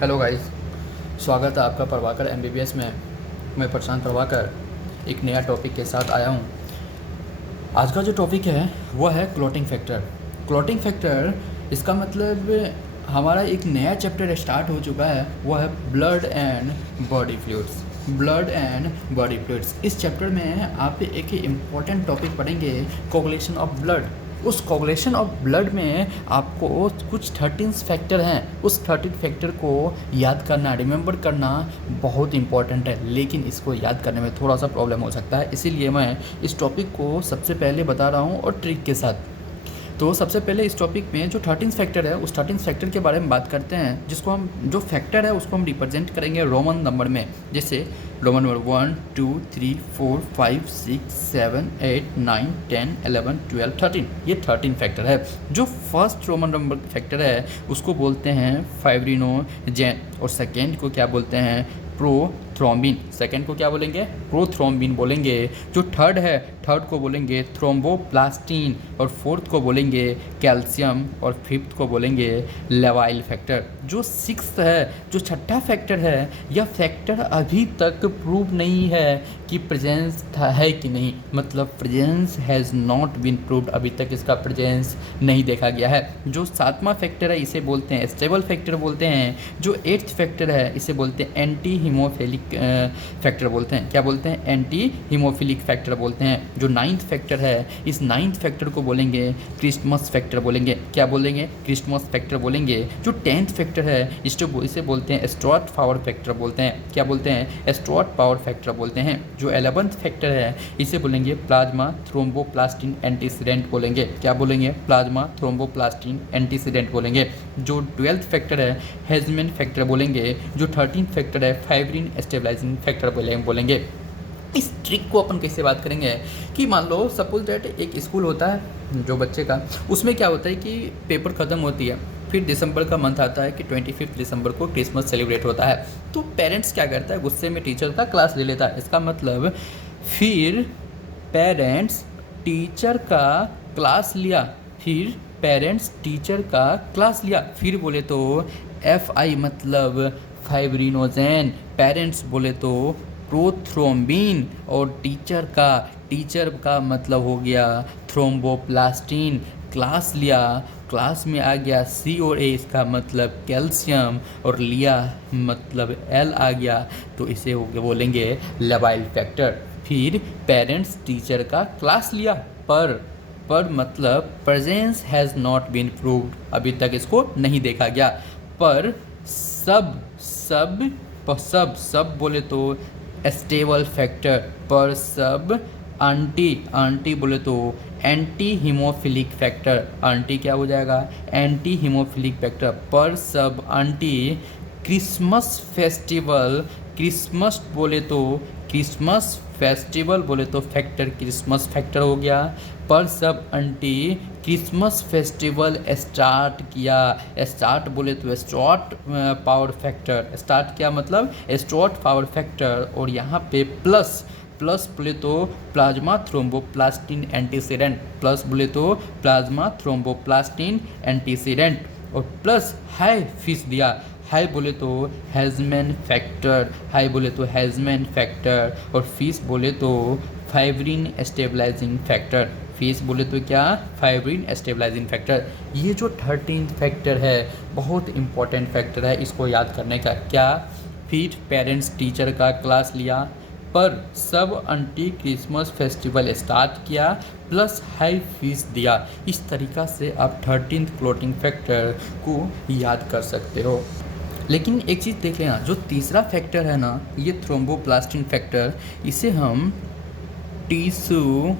Hello guys, स्वागत है आपका प्रभाकर एमबीबीएस में। मैं प्रशांत प्रभाकर एक नया टॉपिक के साथ आया हूँ। आज का जो टॉपिक है वो है क्लॉटिंग फैक्टर। क्लॉटिंग फैक्टर इसका मतलब हमारा एक नया चैप्टर स्टार्ट हो चुका है, वो है blood and body fluids. Blood and body fluids इस चैप्टर में आप एक इम्पॉर्टेंट टॉपिक पढ़ेंगे, कोगुलेशन ऑफ ब्लड। उस कोगुलेशन ऑफ ब्लड में आपको कुछ 13 फैक्टर हैं, उस 13 फैक्टर को याद करना, रिमेंबर करना बहुत इंपॉर्टेंट है। लेकिन इसको याद करने में थोड़ा सा प्रॉब्लम हो सकता है, इसीलिए मैं इस टॉपिक को सबसे पहले बता रहा हूँ और ट्रिक के साथ। तो सबसे पहले इस टॉपिक में जो 13 फैक्टर है उस 13 फैक्टर के बारे में बात करते हैं, जिसको हम जो फैक्टर है उसको हम रिप्रेजेंट करेंगे रोमन नंबर में। जैसे रोमन नंबर 1 2 3 4 5 6 7 8 9 10 11 12 13, ये 13 फैक्टर है। जो फर्स्ट रोमन नंबर फैक्टर है उसको बोलते हैं फाइब्रिनोजेन, और सेकेंड को क्या बोलते हैं, प्रोथ्रोम्बिन। सेकेंड को क्या बोलेंगे, प्रोथ्रोम्बिन बोलेंगे। जो थर्ड है, थर्ड को बोलेंगे थ्रोम्बोप्लास्टिन, और फोर्थ को बोलेंगे कैल्शियम, और फिफ्थ को बोलेंगे लेवाइल फैक्टर। जो सिक्स्थ है, जो छठा फैक्टर है, यह फैक्टर अभी तक प्रूव नहीं है कि प्रेजेंस है कि नहीं, मतलब presence has not been proved, अभी तक इसका प्रेजेंस नहीं देखा गया है। जो सातवां फैक्टर है इसे बोलते हैं स्टेबल फैक्टर बोलते हैं। जो एट्थ फैक्टर है इसे बोलते हैं एंटी हीमोफिलिक फैक्टर बोलते हैं। क्या बोलते हैं, एंटी हीमोफिलिक फैक्टर बोलते हैं। जो नाइन्थ फैक्टर है, इस नाइन्थ फैक्टर को बोलेंगे क्रिस्टमस फैक्टर बोलेंगे। क्या बोलेंगे, क्रिस्टमस फैक्टर बोलेंगे। जो 10th फैक्टर है इसे बोलते हैं स्ट्रॉट पावर फैक्टर बोलते हैं। क्या बोलते हैं, स्ट्रॉट पावर फैक्टर बोलते हैं। जो 11th फैक्टर है इसे बोलेंगे प्लाज्मा थ्रोम्बोप्लास्टिन एंटीसीडेंट बोलेंगे। क्या बोलेंगे, प्लाज्मा थ्रोम्बोप्लास्टिन एंटीसीडेंट बोलेंगे। जो 12th फैक्टर है हेजमैन फैक्टर बोलेंगे। जो 13th फैक्टर है फाइब्रिन स्टेबलाइजिंग फैक्टर बोलेंगे। इस ट्रिक को अपन कैसे बात करेंगे कि मान लो सपोज दैट एक स्कूल होता है जो बच्चे का, उसमें क्या होता है कि पेपर ख़त्म होती है, फिर दिसंबर का मंथ आता है कि 25 दिसंबर को क्रिसमस सेलिब्रेट होता है। तो पेरेंट्स क्या करता है, गुस्से में टीचर का क्लास ले लेता है। इसका मतलब फिर पेरेंट्स टीचर का क्लास लिया, फिर पेरेंट्स टीचर का क्लास लिया, फिर बोले तो FI मतलब फाइब्रिनोजेन, पेरेंट्स बोले तो प्रोथ्रोम्बिन, और टीचर का मतलब हो गया थ्रोम्बोप्लास्टिन। क्लास लिया, क्लास में आ गया C और A, इसका मतलब कैल्शियम, और लिया मतलब L आ गया, तो इसे हो गया बोलेंगे लेवाइल फैक्टर। फिर पेरेंट्स टीचर का क्लास लिया, पर मतलब presence has not been proved, अभी तक इसको नहीं देखा गया। पर सब बोले तो स्टेबल फैक्टर, पर सब आंटी बोले तो एंटी हीमोफिलिक फैक्टर। आंटी क्या हो जाएगा, एंटी हीमोफिलिक फैक्टर। पर सब aunty Christmas festival, Christmas festival बोले तो फैक्टर क्रिसमस फैक्टर हो गया। पर सब आंटी क्रिसमस फेस्टिवल स्टार्ट किया, स्टार्ट बोले तो स्ट्रॉट पावर फैक्टर। स्टार्ट किया मतलब स्ट्रॉट पावर फैक्टर, और यहाँ पे प्लस बोले तो प्लाज्मा थ्रोम्बोप्लास्टिन एंटीसीडेंट, प्लस बोले तो प्लाज्मा थ्रोम्बोप्लास्टिन एंटीसीडेंट, और प्लस हाई फीस दिया। हाई बोले तो हेजमैन फैक्टर, और फीस बोले तो फाइब्रिन स्टेबलाइजिंग फैक्टर। फीस बोले तो क्या, फाइब्रिन स्टेबलाइजिंग फैक्टर। ये जो 13 फैक्टर है बहुत इंपॉर्टेंट फैक्टर है, इसको याद करने का। क्या, फिर पेरेंट्स टीचर का क्लास लिया, पर सब आंटी क्रिसमस फेस्टिवल स्टार्ट किया, प्लस हाई फीस दिया। इस तरीक़ा से आप 13th क्लॉटिंग फैक्टर को याद कर सकते हो। लेकिन एक चीज़ देख लेना, जो तीसरा फैक्टर है ना, ये थ्रोम्बोप्लास्टिन फैक्टर, इसे हम टिश्यू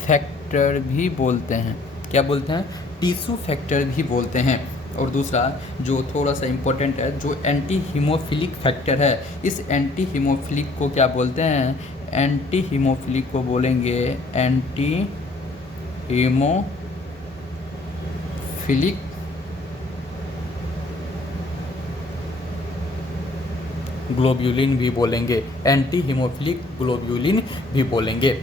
फैक्टर भी बोलते हैं। क्या बोलते हैं, टिश्यू फैक्टर भी बोलते हैं। और दूसरा जो थोड़ा सा इम्पोर्टेंट है, जो एंटी हीमोफिलिक फैक्टर है, इस एंटी हीमोफिलिक को क्या बोलते हैं, एंटी हीमोफिलिक को बोलेंगे एंटी हीमोफिलिक ग्लोब्यूलिन भी बोलेंगे, एंटी हीमोफिलिक ग्लोब्यूलिन भी बोलेंगे।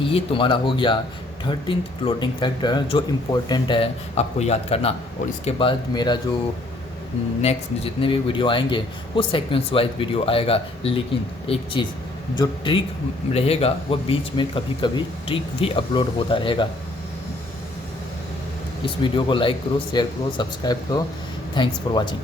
ये तुम्हारा हो गया 13th क्लॉटिंग फैक्टर, जो इम्पोर्टेंट है आपको याद करना। और इसके बाद मेरा जो नेक्स्ट जितने भी वीडियो आएंगे वो सीक्वेंस वाइज वीडियो आएगा। लेकिन एक चीज़ जो ट्रिक रहेगा वो बीच में कभी कभी ट्रिक भी अपलोड होता रहेगा। इस वीडियो को लाइक करो, शेयर करो, सब्सक्राइब करो। Thanks for watching.